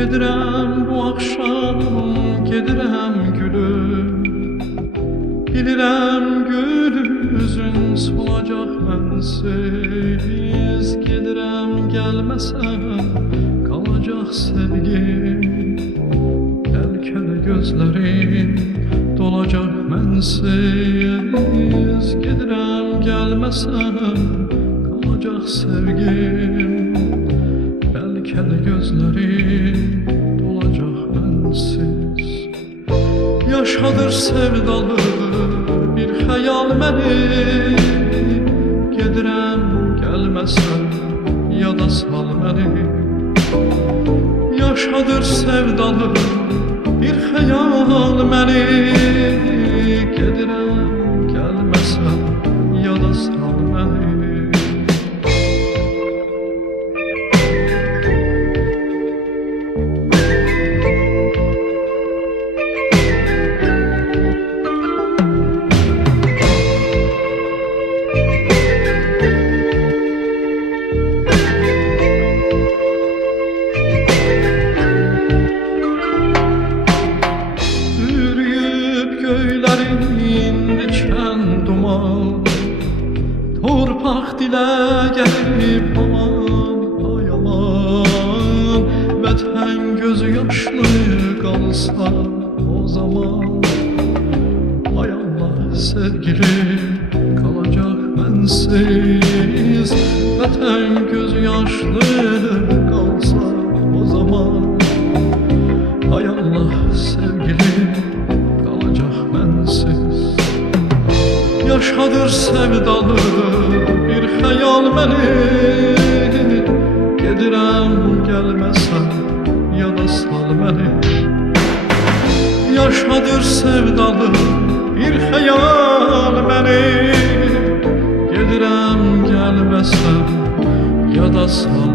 Gedirəm bu axşam, gedirəm gülüm. Bilirəm gül üzün solacaq mənsiz. Gedirəm gəlməsən qalacaq sevgim. Bəlkə də gözlərin dolacaq mənsiz. Gedirəm gəlməsən qalacaq sevgim. Bəlkə də gözlərin dolacaq mənsiz. Yaşadır sevdalı bir xəyal məni. Gedirəm gəlməsən yada sal məni. Yaşadır sevdalı bir xəyal məni. Gedirəm gəlməsən yada sal məni. Torpaq dilə gəlib aman, ay aman. Vətən gözü yaşlı qalsa o zaman. Ay Allah sevgilim qalacaq mənsiz. Vətən gözü yaşlı qalsa o zaman. Ay Allah sevgilim qalacaq mənsiz. Yaşadır sevdalı bir xəyal məni. Gedirəm gəlməsən yada sal məni. Yaşadır sevdalı bir xəyal məni. Gedirəm gəlməsən yada sal